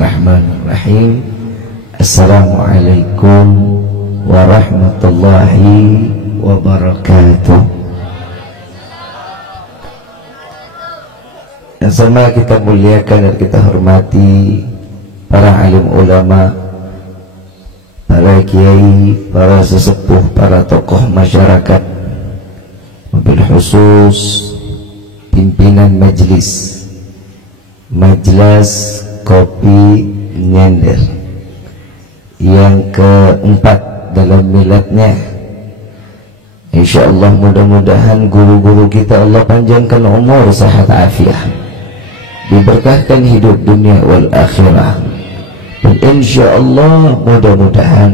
Bismillahirrahmanirrahim. Assalamualaikum warahmatullahi wabarakatuh. Yang sama kita muliakan dan kita hormati para alim ulama, para kiai, para sesepuh, para tokoh masyarakat, wabil khusus pimpinan majelis Kopi Nyender yang keempat dalam miladnya. Insyaallah mudah-mudahan guru-guru kita Allah panjangkan umur, sehat afiat, diberkahkan hidup dunia wal akhirah. Dan insyaallah mudah-mudahan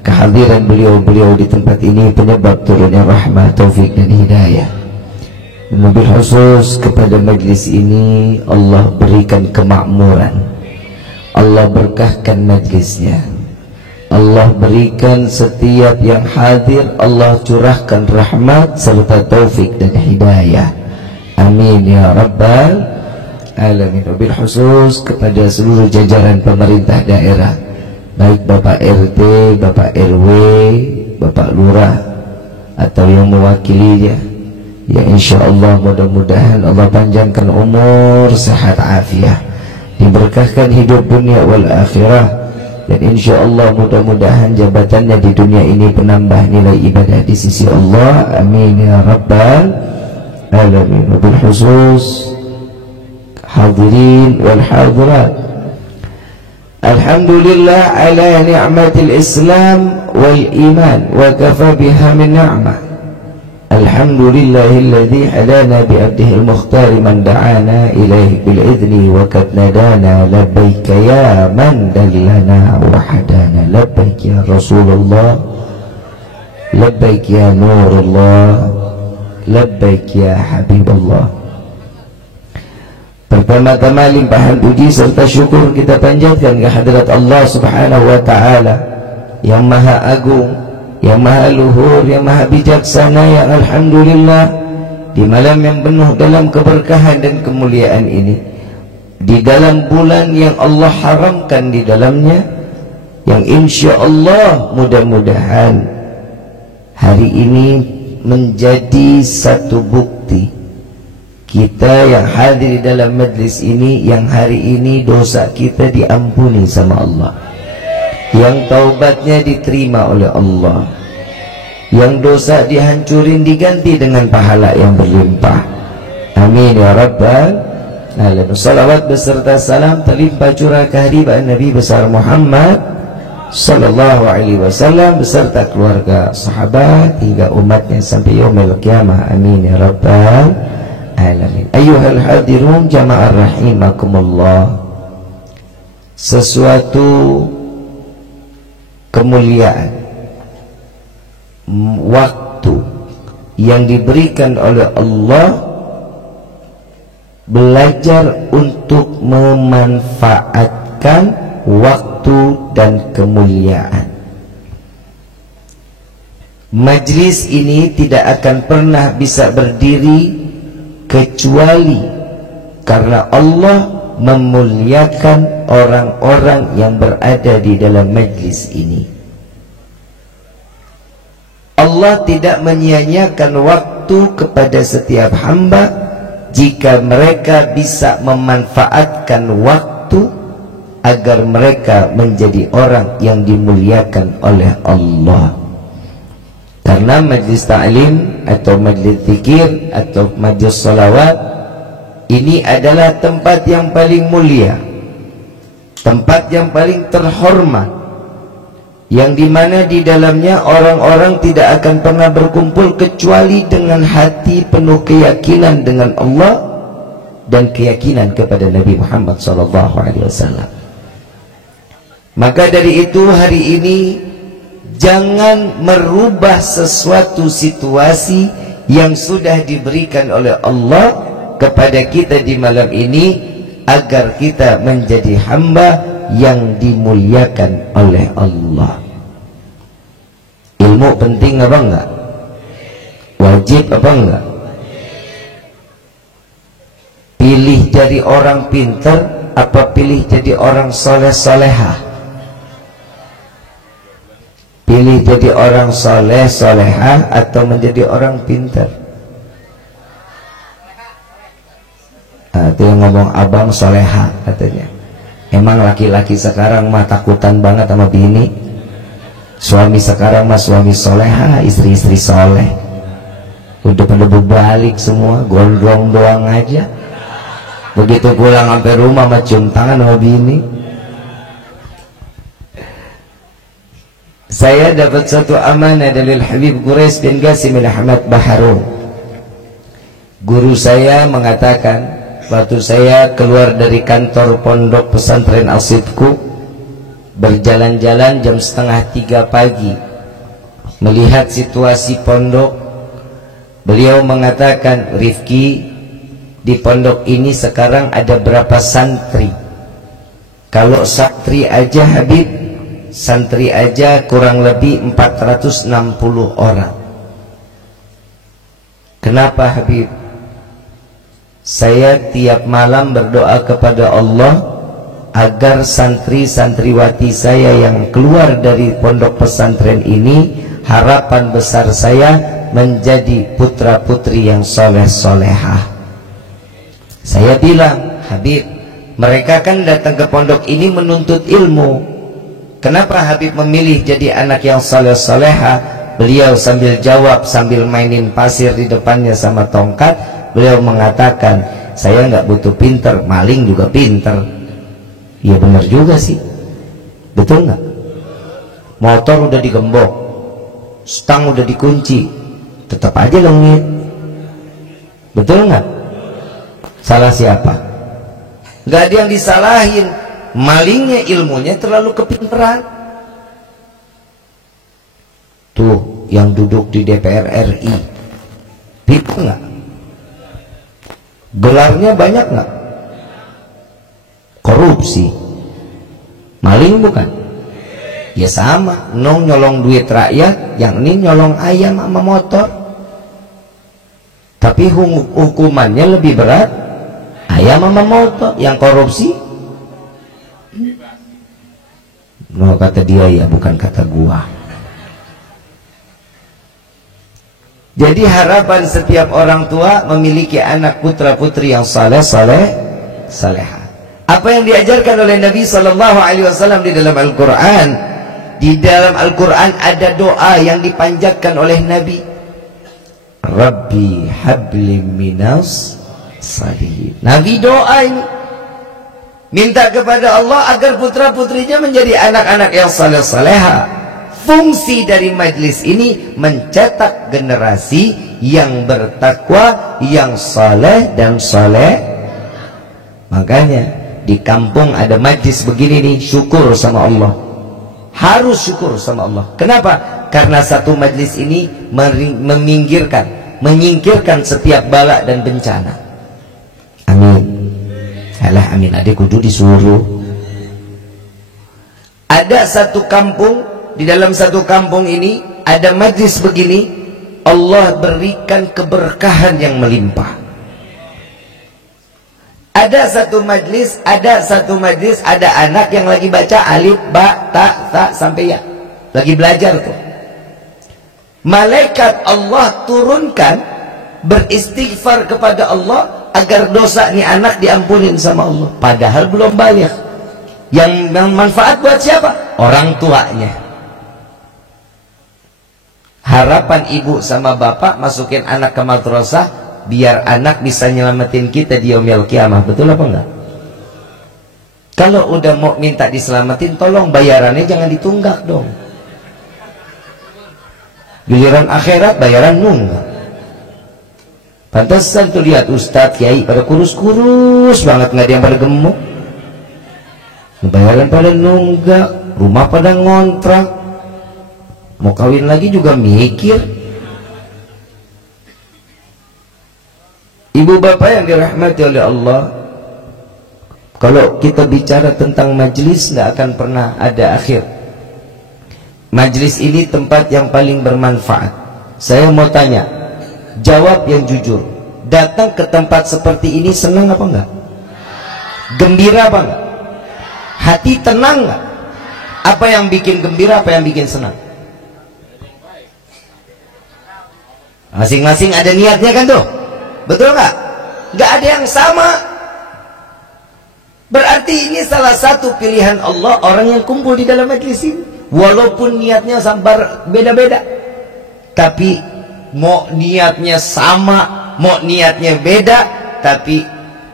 kehadiran beliau-beliau di tempat ini penyebab turunnya rahmat, taufik dan hidayah. Lebih khusus kepada majlis ini Allah berikan kemakmuran, Allah berkahkan majlisnya, Allah berikan setiap yang hadir, Allah curahkan rahmat serta taufik dan hidayah. Amin ya rabbal alamin. Wabil khusus kepada seluruh jajaran pemerintah daerah, baik Bapak RT, Bapak RW, Bapak Lurah atau yang mewakilinya. Ya insyaallah mudah-mudahan Allah panjangkan umur, sehat afiat, diberkahkan hidup dunia wal akhirah. Dan insyaallah mudah-mudahan jabatannya di dunia ini penambah nilai ibadah di sisi Allah. Amin ya rabbal alamin. Wabil khusus hadirin wal hadirat, alhamdulillah ala ni'matil Islam wal iman wa kafa biha min ni'mah. Alhamdulillahilladzi hadana bi abdihil mukhtar man da'ana ilaihi bil idzni wa qad nadana labbaika ya man dallana wa hadana, labbaik ya Rasulullah, labbaik ya Nurullah, labbaik ya Habibullah. Pertama-tama limpahan puji serta syukur kita panjatkan ke hadirat Allah Subhanahu wa taala yang maha agung, yang maha luhur, yang maha bijaksana, yang alhamdulillah di malam yang penuh dalam keberkahan dan kemuliaan ini, di dalam bulan yang Allah haramkan di dalamnya, yang insya Allah mudah-mudahan hari ini menjadi satu bukti kita yang hadir di dalam majlis ini, yang hari ini dosa kita diampuni sama Allah, yang taubatnya diterima oleh Allah, yang dosa dihancurin diganti dengan pahala yang berlimpah. Amin ya rabbal alamin. Salawat beserta salam terlimpah curah kehadiran Nabi besar Muhammad sallallahu alaihi wasallam beserta keluarga, sahabat hingga umatnya sampai yaumil qiyamah. Amin ya rabbal alamin. Ayyuhal hadirun jama'ar rahimakumullah, sesuatu kemuliaan waktu yang diberikan oleh Allah, belajar untuk memanfaatkan waktu dan kemuliaan. Majlis ini tidak akan pernah bisa berdiri kecuali karena Allah memuliakan orang-orang yang berada di dalam majlis ini. Allah tidak menyia-nyiakan waktu kepada setiap hamba jika mereka bisa memanfaatkan waktu agar mereka menjadi orang yang dimuliakan oleh Allah. Karena majlis ta'lim atau majlis zikir atau majlis salawat ini adalah tempat yang paling mulia, tempat yang paling terhormat, yang dimana di dalamnya orang-orang tidak akan pernah berkumpul kecuali dengan hati penuh keyakinan dengan Allah dan keyakinan kepada Nabi Muhammad SAW. Maka dari itu hari ini jangan merubah sesuatu situasi yang sudah diberikan oleh Allah kepada kita di malam ini agar kita menjadi hamba yang dimuliakan oleh Allah. Ilmu penting apa enggak? Wajib apa enggak? Pilih dari orang pintar apa pilih jadi orang soleh solehah? Pilih jadi orang soleh solehah atau menjadi orang pintar? Nah, itu yang ngomong abang soleha katanya. Emang laki-laki sekarang mah takutan banget sama bini. Suami sekarang mah suami soleha, istri-istri soleh. Udah pada berbalik semua, gondrong doang aja. Begitu pulang sampai rumah mah cium tangan sama bini. Saya dapat satu amanah dari Habib Quraisy bin Qasim bin Ahmad Baharun. Guru saya mengatakan, waktu saya keluar dari kantor pondok pesantren Al-Sidku, berjalan-jalan jam 2:30 pagi, melihat situasi pondok, beliau mengatakan, Rifki, di pondok ini sekarang ada berapa santri? Kalau santri aja Habib, santri aja kurang lebih 460 orang. Kenapa Habib? Saya tiap malam berdoa kepada Allah agar santri-santriwati saya yang keluar dari pondok pesantren ini, harapan besar saya menjadi putra-putri yang soleh-solehah. Saya bilang, Habib, mereka kan datang ke pondok ini menuntut ilmu. Kenapa Habib memilih jadi anak yang soleh-solehah? Beliau sambil jawab, sambil mainin pasir di depannya sama tongkat, beliau mengatakan, saya nggak butuh pinter, maling juga pinter. Iya benar juga sih, betul nggak? Motor udah digembok, stang udah dikunci, tetap aja lengit. Betul nggak? Salah siapa? Nggak ada yang disalahin. Malingnya ilmunya terlalu kepinteran. Tuh yang duduk di DPR RI, pinter nggak? Gelarnya banyak nggak? Korupsi. Maling bukan? Ya sama, nong nyolong duit rakyat, yang ini nyolong ayam sama motor. Tapi hukumannya lebih berat ayam sama motor. Yang korupsi, no, kata dia ya, bukan kata gua. Jadi harapan setiap orang tua memiliki anak putra putri yang saleh salehah. Apa yang diajarkan oleh Nabi Sallallahu Alaihi Wasallam di dalam Al-Quran? Di dalam Al-Quran ada doa yang dipanjatkan oleh Nabi. Rabbi habli minas salihin. Nabi doa ini, minta kepada Allah agar putra putrinya menjadi anak-anak yang saleh salehah. Fungsi dari majlis ini mencetak generasi yang bertakwa, yang saleh dan saleh. Makanya di kampung ada majlis begini nih, syukur sama Allah. Harus syukur sama Allah. Kenapa? Karena satu majlis ini menyingkirkan setiap bala dan bencana. Amin. Alah amin, adik kudu disuruh. Ada satu kampung, di dalam satu kampung ini ada majlis begini, Allah berikan keberkahan yang melimpah. Ada satu majlis, ada anak yang lagi baca alif, ba, ta sampai ya, lagi belajar tuh. Malaikat Allah turunkan beristighfar kepada Allah agar dosa nih anak diampunin sama Allah. Padahal belum balik. Yang manfaat buat siapa? Orang tuanya. Harapan ibu sama bapak masukin anak ke madrasah biar anak bisa nyelamatin kita di yaumil kiamah. Betul apa enggak? Kalau udah mau minta diselamatin, tolong bayarannya jangan ditunggak dong. Giliran akhirat bayaran nunggak. Pantesan tuh lihat ustadz kiai pada kurus-kurus banget, nggak ada yang pada gemuk. Bayaran pada nunggak, rumah pada ngontrak, mau kawin lagi juga mikir. Ibu bapak yang dirahmati oleh Allah, kalau kita bicara tentang majlis nggak akan pernah ada akhir. Majlis ini tempat yang paling bermanfaat. Saya mau tanya, jawab yang jujur. Datang ke tempat seperti ini senang apa enggak? Gembira apa enggak? Hati tenang enggak? Apa yang bikin gembira, apa yang bikin senang? Masing-masing ada niatnya kan tuh, betul nggak? Nggak ada yang sama. Berarti ini salah satu pilihan Allah orang yang kumpul di dalam majlis ini. Walaupun niatnya sambar beda-beda, tapi mau niatnya sama, mau niatnya beda, tapi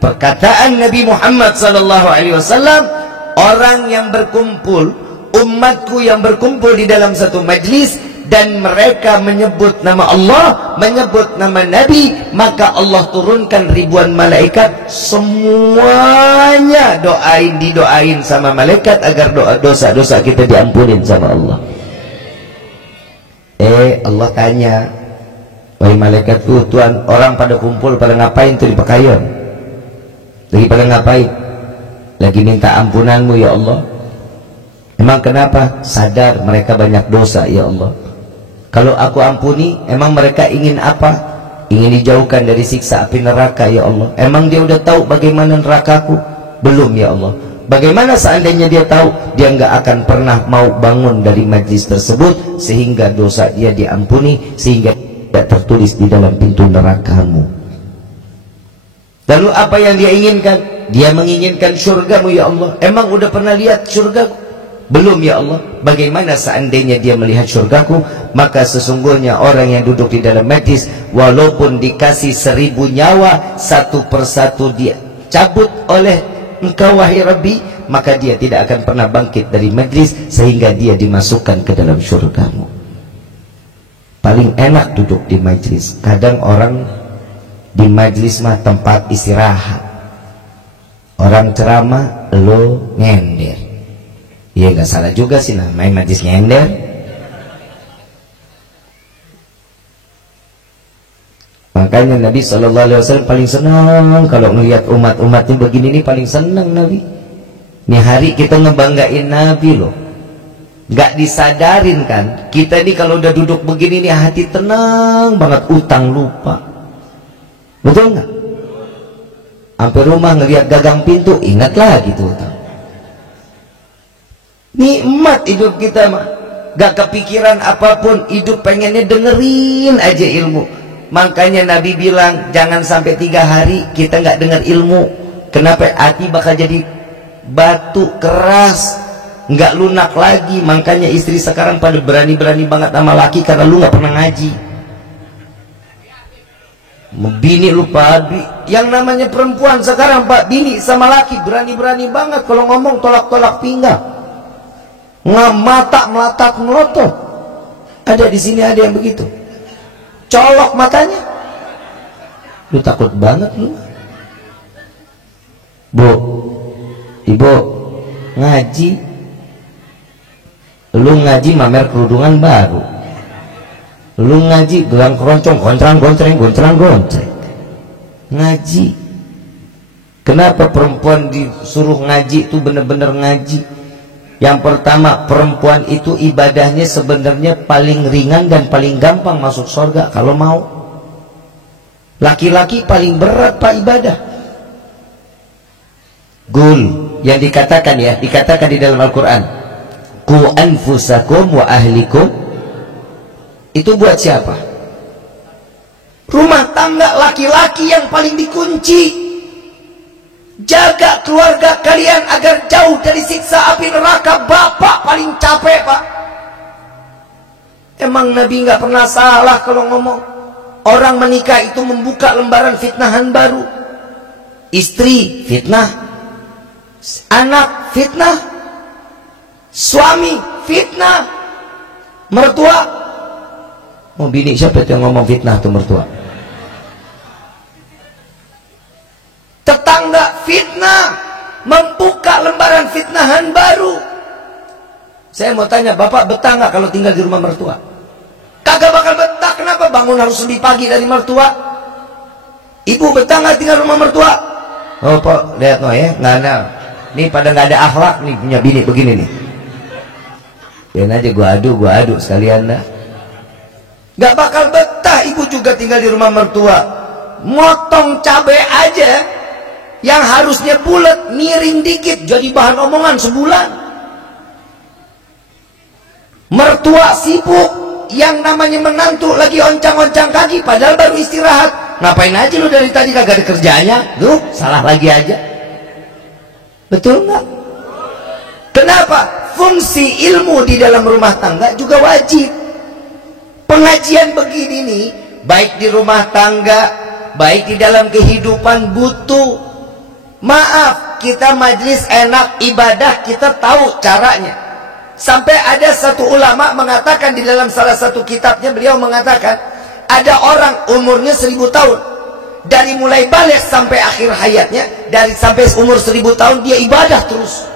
perkataan Nabi Muhammad SAW, orang yang berkumpul, umatku yang berkumpul di dalam satu majlis dan mereka menyebut nama Allah, menyebut nama Nabi, maka Allah turunkan ribuan malaikat, semuanya didoain sama malaikat agar dosa-dosa kita diampunin sama Allah. Allah tanya, wahai malaikatku, Tuhan, orang pada kumpul pada ngapain tuh di Pekayon? Lagi pada ngapain? Lagi minta ampunanmu ya Allah. Emang kenapa? Sadar mereka banyak dosa ya Allah. Kalau aku ampuni, emang mereka ingin apa? Ingin dijauhkan dari siksa api neraka ya Allah. Emang dia udah tahu bagaimana nerakaku? Belum ya Allah. Bagaimana seandainya dia tahu? Dia nggak akan pernah mau bangun dari majlis tersebut sehingga dosa dia diampuni, sehingga tidak tertulis di dalam pintu nerakamu. Lalu apa yang dia inginkan? Dia menginginkan surgamu ya Allah. Emang udah pernah lihat surgaku? Belum ya Allah. Bagaimana seandainya dia melihat surgaku? Maka sesungguhnya orang yang duduk di dalam majlis, walaupun dikasih 1000 nyawa, satu persatu dia cabut oleh engkau wahai Rabbi, maka dia tidak akan pernah bangkit dari majlis sehingga dia dimasukkan ke dalam surgamu. Paling enak duduk di majlis. Kadang orang di majlis mah tempat istirahat, orang ceramah lo nyender. Ya nggak salah juga sih nah, main majlis nyender. Makanya Nabi SAW paling senang kalau melihat umat-umatnya begini nih, paling senang Nabi. Ini hari kita ngebanggain Nabi loh. Nggak disadarin kan, kita ini kalau udah duduk begini nih hati tenang banget, utang lupa. Betul nggak? Sampai rumah ngelihat gagang pintu, ingat lagi tuh utang. Nikmat hidup kita mah, gak kepikiran apapun, hidup pengennya dengerin aja ilmu. Makanya Nabi bilang jangan sampai 3 hari kita gak denger ilmu. Kenapa? Hati bakal jadi batu keras, gak lunak lagi. Makanya istri sekarang pada berani-berani banget sama laki karena lu gak pernah ngaji. Bini lupa, yang namanya perempuan sekarang Pak, bini sama laki berani-berani banget kalau ngomong tolak-tolak pinggang. Ngamata melatak melotot. Ada di sini ada yang begitu. Colok matanya. Lu takut banget lu. Bu, ibu ngaji. Lu ngaji mamer kerudungan baru. Lu ngaji gelang keroncong, gontrang-gontreng, gontrang-gontreng. Ngaji. Kenapa perempuan disuruh ngaji itu bener-bener ngaji? Yang pertama, perempuan itu ibadahnya sebenarnya paling ringan dan paling gampang masuk surga kalau mau. Laki-laki paling berat Pak ibadah. Gul yang dikatakan ya, dikatakan di dalam Al-Quran, ku anfusakum wa ahlikum. Itu buat siapa? Rumah tangga laki-laki yang paling dikunci. Jaga keluarga kalian agar jauh dari siksa api neraka. Bapak paling capek Pak. Emang Nabi nggak pernah salah kalau ngomong. Orang menikah itu membuka lembaran fitnahan baru. Istri fitnah, anak fitnah, suami fitnah, mertua. Mau bini siapa yang ngomong fitnah tuh mertua? Tetangga fitnah, membuka lembaran fitnahan baru. Saya mau tanya, Bapak betah nggak kalau tinggal di rumah mertua? Kagak bakal betah. Kenapa? Bangun harus lebih pagi dari mertua. Ibu betah nggak tinggal di rumah mertua? Oh Pak, lihat no ya, nggak ada. Nih pada nggak ada akhlak nih punya bini begini nih. Biarin aja gua adu sekalian dah. Nggak bakal betah ibu juga tinggal di rumah mertua. Motong cabai aja yang harusnya bulat miring dikit jadi bahan omongan sebulan. Mertua sibuk, yang namanya menantu lagi oncang-oncang kaki padahal baru istirahat. Ngapain aja lu dari tadi kagak ada kerjanya? Lu salah lagi aja. Betul nggak? Kenapa? Fungsi ilmu di dalam rumah tangga juga wajib. Pengajian begini nih, baik di rumah tangga, baik di dalam kehidupan butuh. Maaf, kita majlis enak ibadah, kita tahu caranya. Sampai ada satu ulama mengatakan di dalam salah satu kitabnya, beliau mengatakan ada orang umurnya 1000 tahun, dari mulai balik sampai akhir hayatnya, dari sampai umur 1000 tahun dia ibadah terus.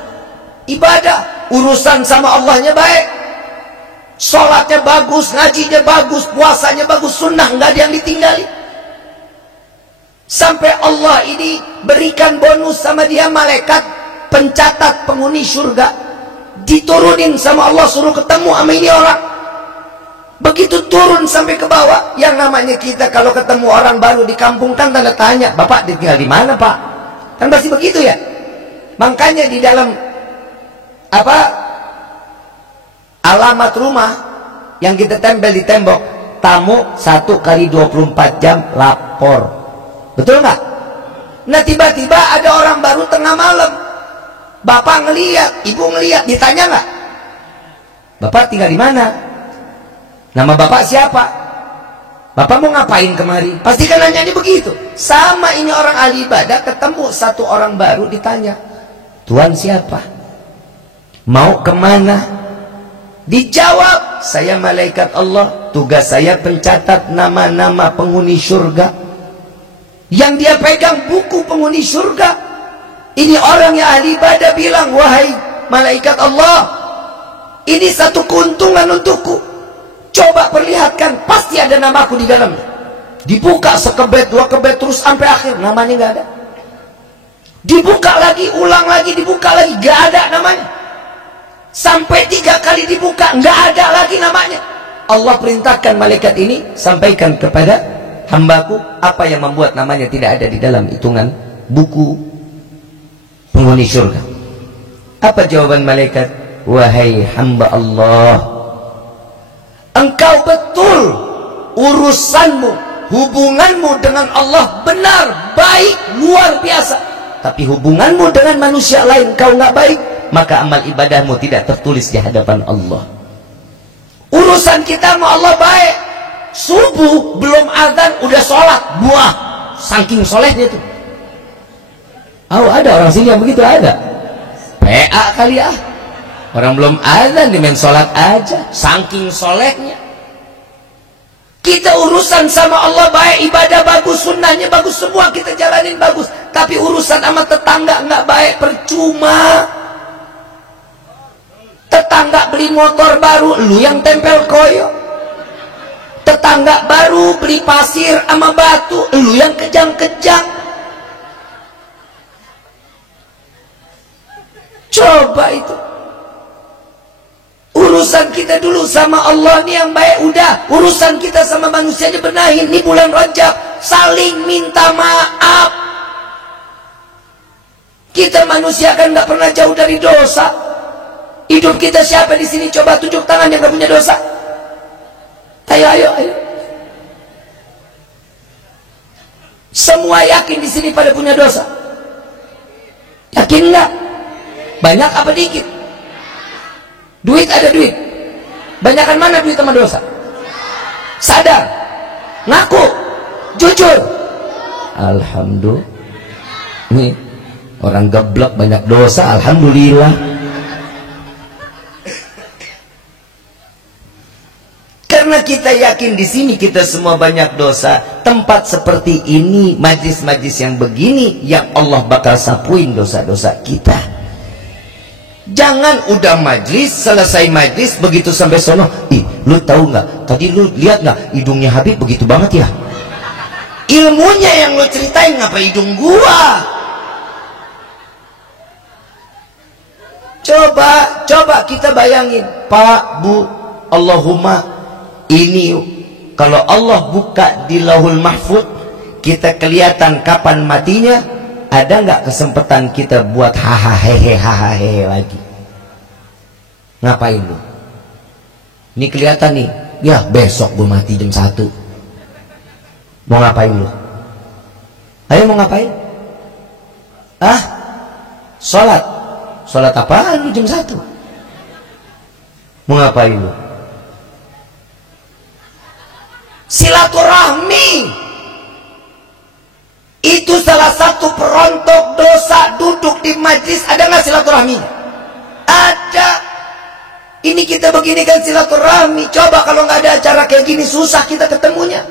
Ibadah, urusan sama Allahnya baik, sholatnya bagus, ngajinya bagus, puasanya bagus, sunnah nggak ada yang ditinggali. Sampai Allah ini berikan bonus sama dia, malaikat pencatat penghuni surga diturunin sama Allah, suruh ketemu sama ini orang. Begitu turun sampai ke bawah, yang namanya kita kalau ketemu orang baru di kampung kan tanda tanya, Bapak tinggal di mana Pak? Kan pasti begitu ya. Makanya di dalam alamat rumah yang kita tempel di tembok, tamu 1x24 jam lapor. Betul nggak? Nah tiba-tiba ada orang baru tengah malam, bapak ngeliat, ibu ngeliat, ditanya nggak? Bapak tinggal di mana? Nama bapak siapa? Bapak mau ngapain kemari? Pasti kan nanyanya begitu. Sama ini orang ahli ibadah ketemu satu orang baru, ditanya, Tuhan siapa? Mau kemana? Dijawab, saya malaikat Allah, tugas saya pencatat nama-nama penghuni surga. Yang dia pegang buku penghuni surga. Ini orang yang ahli ibadah bilang, wahai malaikat Allah, ini satu keuntungan untukku. Coba perlihatkan, pasti ada namaku di dalamnya. Dibuka sekebet, dua kebet, terus sampai akhir, namanya nggak ada. Dibuka lagi, ulang lagi, dibuka lagi, nggak ada namanya. Sampai 3 kali dibuka, nggak ada lagi namanya. Allah perintahkan malaikat ini, sampaikan kepada hambaku apa yang membuat namanya tidak ada di dalam hitungan buku penghuni surga. Apa jawaban malaikat? Wahai hamba Allah, engkau betul urusanmu, hubunganmu dengan Allah benar, baik, luar biasa. Tapi hubunganmu dengan manusia lain kau nggak baik, maka amal ibadahmu tidak tertulis di hadapan Allah. Urusan kita sama Allah baik. Subuh belum azan udah sholat, buah, saking solehnya tuh. Oh, ada orang sini yang begitu, ada. PA kali ya. Orang belum azan di main sholat aja, saking solehnya. Kita urusan sama Allah baik, ibadah bagus, sunnahnya bagus, semua kita jalanin bagus. Tapi urusan sama tetangga nggak baik, percuma. Tetangga beli motor baru, lu yang tempel koyo. Tetangga baru beli pasir sama batu, lu yang kejang-kejang. Coba itu. Urusan kita dulu sama Allah nih yang baik, udah. Urusan kita sama manusianya benahin. Ini bulan Rajab, saling minta maaf. Kita manusia kan nggak pernah jauh dari dosa. Hidup kita siapa di sini? Coba tunjuk tangan yang nggak punya dosa. Ayo, ayo, ayo. Semua yakin di sini pada punya dosa. Yakin nggak? Banyak apa dikit? Duit ada duit. Banyakan mana duit sama dosa? Sadar, ngaku, jujur. Alhamdulillah. Nih orang geblek banyak dosa, alhamdulillah. Karena kita yakin di sini kita semua banyak dosa. Tempat seperti ini, majlis-majlis yang begini, yang Allah bakal sapuin dosa-dosa kita. Jangan udah majlis, selesai majlis begitu sampai sono, ih, lu tahu nggak? Tadi lu lihat nggak hidungnya Habib begitu banget ya? Ilmunya yang lu ceritain, ngapa hidung gua? Coba kita bayangin, Pak, Bu, Allahumma, ini kalau Allah buka di Lauhul Mahfuz, kita kelihatan kapan matinya, ada nggak kesempatan kita buat hahaha lagi? Ngapain lu? Ini kelihatan nih, ya besok gue mati jam 1. Mau ngapain lu? Ayo mau ngapain? Sholat. Sholat apaan lu jam 1? Mau ngapain lu? Silaturahmi itu salah satu perontok dosa. Duduk di majlis, ada nggak silaturahmi? Ada. Ini kita begini kan silaturahmi. Coba kalau nggak ada acara kayak gini, susah kita ketemunya.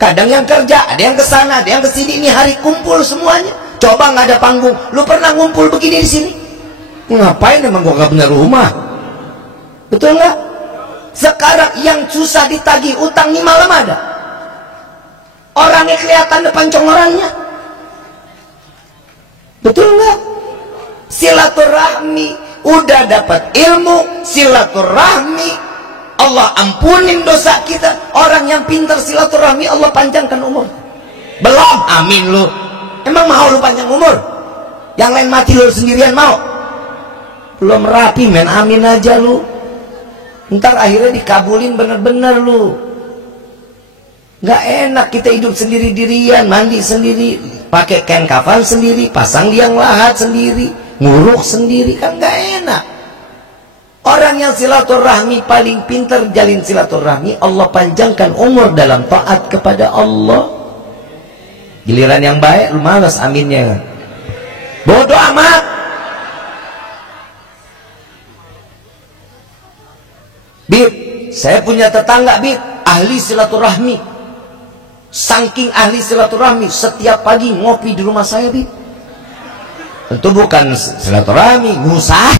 Kadang yang kerja, ada yang kesana, ada yang kesini. Ini hari kumpul semuanya. Coba nggak ada panggung, lu pernah ngumpul begini di sini? Ngapain, emang gua nggak punya rumah? Betul nggak? Sekarang yang susah ditagih utang nih malam ada. Orangnya kelihatan depan congorangnya. Betul nggak? Silaturahmi, udah dapat ilmu, silaturahmi, Allah ampunin dosa kita. Orang yang pintar silaturahmi, Allah panjangkan umur. Belum, amin lu. Emang mau lu panjang umur? Yang lain mati lu sendirian mau? Belum rapi men, amin aja lu. Ntar akhirnya dikabulin bener-bener lu. Gak enak kita hidup sendiri-dirian, mandi sendiri, pakai kain kafan sendiri, pasang liang lahat sendiri, nguruk sendiri, kan gak enak. Orang yang silaturahmi paling pintar jalin silaturahmi, Allah panjangkan umur dalam taat kepada Allah. Giliran yang baik lu malas aminnya kan. Bodoh amat. Bib, saya punya tetangga Bib, ahli silaturahmi. Saking ahli silaturahmi, setiap pagi ngopi di rumah saya Bib. Tentu bukan silaturahmi, ngusah.